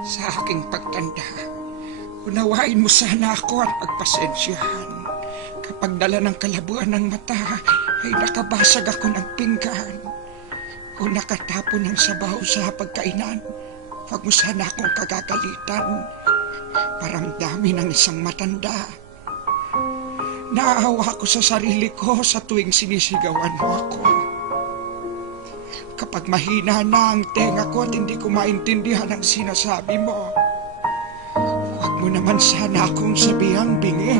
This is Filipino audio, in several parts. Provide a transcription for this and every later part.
Sa aking pagtanda, unawain mo sana ako at pagpasensyahan. Kapag dala ng kalabuan ng mata, ay nakabasag ako ng pinggan o nakatapon ng sabaw sa pagkainan. Huwag mo sana akong kagagalitan. Paramdami ng isang matanda. Naawa ko sa sarili ko sa tuwing sinisigawan mo ako. Kapag mahina na ang tenga ko at hindi ko maintindihan ang sinasabi mo, huwag mo naman sana akong sabihang bingi.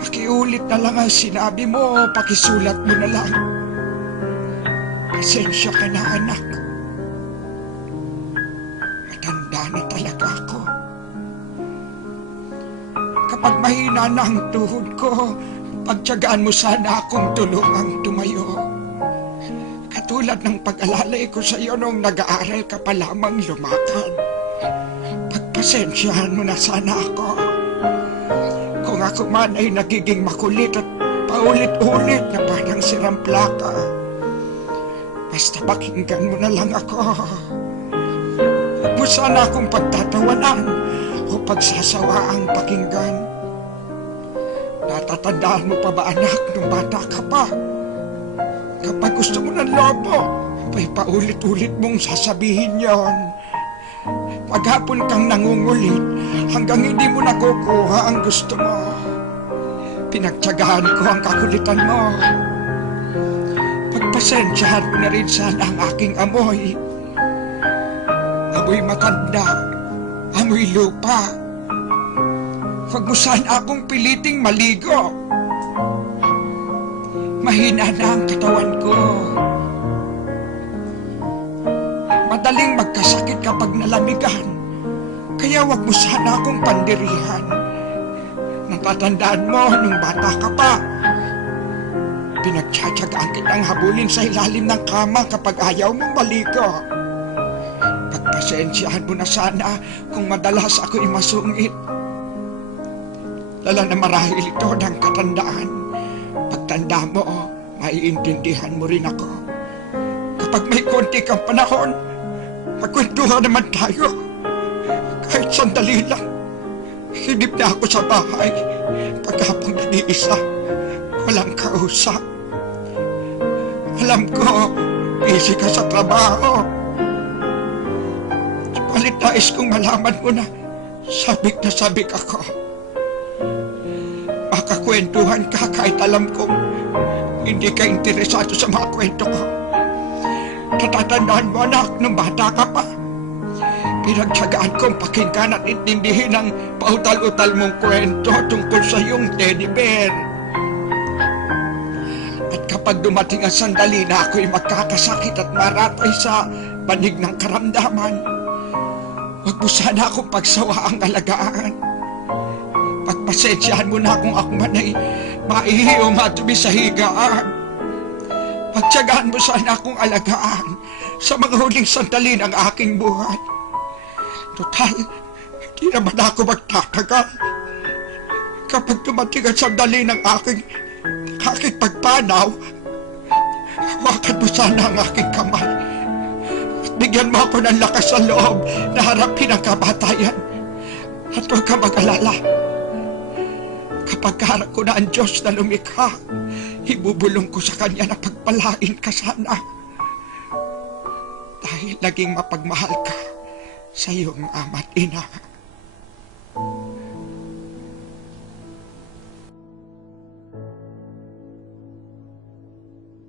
Pakiulit na lang ang sinabi mo, pakisulat mo na lang. Pasensya ka na, anak. Matanda na talaga ako. Kapag mahina na ang tuhod ko, pagtiyagaan mo sana akong tulungang tumayo. Katulad ng pag-alalay ko sa iyo nung nag-aaral ka pa lamang lumakad. Pagpasensyahan mo na sana ako. Kung ako man ay nagiging makulit at paulit-ulit na parang sirang plaka, basta pakinggan mo na lang ako. Huwag mo sana akong pagtatawanan o pagsasawaang pakinggan. Natatandaan mo pa ba, anak, nung bata ka pa? Kapag gusto mo ng lobo, ay paulit-ulit mong sasabihin yon. Maghapon kang nangungulit hanggang hindi mo nakukuha ang gusto mo. Pinagtiyagahan ko ang kakulitan mo. Pagpasensyahan mo na rin sana ang aking amoy. Amoy matanda, amoy lupa. Huwag mo sana akong piliting maligo. Mahina na ang katawan ko. Madaling magkasakit kapag nalamigan. Kaya wag mo sana akong pandirihan. Natatandaan mo nung bata ka pa. Pinagtsatsagaan kitang habulin sa ilalim ng kama kapag ayaw mong maligo. Pagpasensyahan mo na sana kung madalas ako'y masungit. Lala na marahil ito ng katandaan. Pagtanda mo, maiintindihan mo rin ako. Kapag may konti kang panahon, magkwentuhan naman tayo. Kahit sandali lang, hinip na ako sa bahay. Pagkapong nag-iisa, walang kausap. Alam ko, busy ka sa trabaho. Subalit nais kong malaman mo na sabik na sabik ako. Makakwentuhan ka kahit alam kong hindi ka interesado sa mga kwento ko. Natatandaan mo, anak, nung bata ka pa. Pinagtyagaan kong pakinggan at intindihin ang pautal-utal mong kwento tungkol sa iyong teddy bear. At kapag dumating ang sandali na ako'y magkakasakit at maratay sa banig ng karamdaman, huwag mo sana akong pagsawaang alagaan. Pagpasensyahan mo na kung ako man ay maihi o matubi sa higaan. Pagtiyagaan mo sana akong alagaan sa mga huling sandali ng aking buhay. Total, hindi naman ako magtatagal. Kapag dumating ang sandali ng aking pagpanaw, hawakan mo sana ang aking kamay at bigyan mo ako ng lakas sa loob na harapin ang kamatayan. At huwag ka mag-alala. Kapag harap ko na ang Diyos na lumikha, ibubulong ko sa Kanya na pagpalain ka sana. Dahil naging mapagmahal ka sa iyong ama't ina.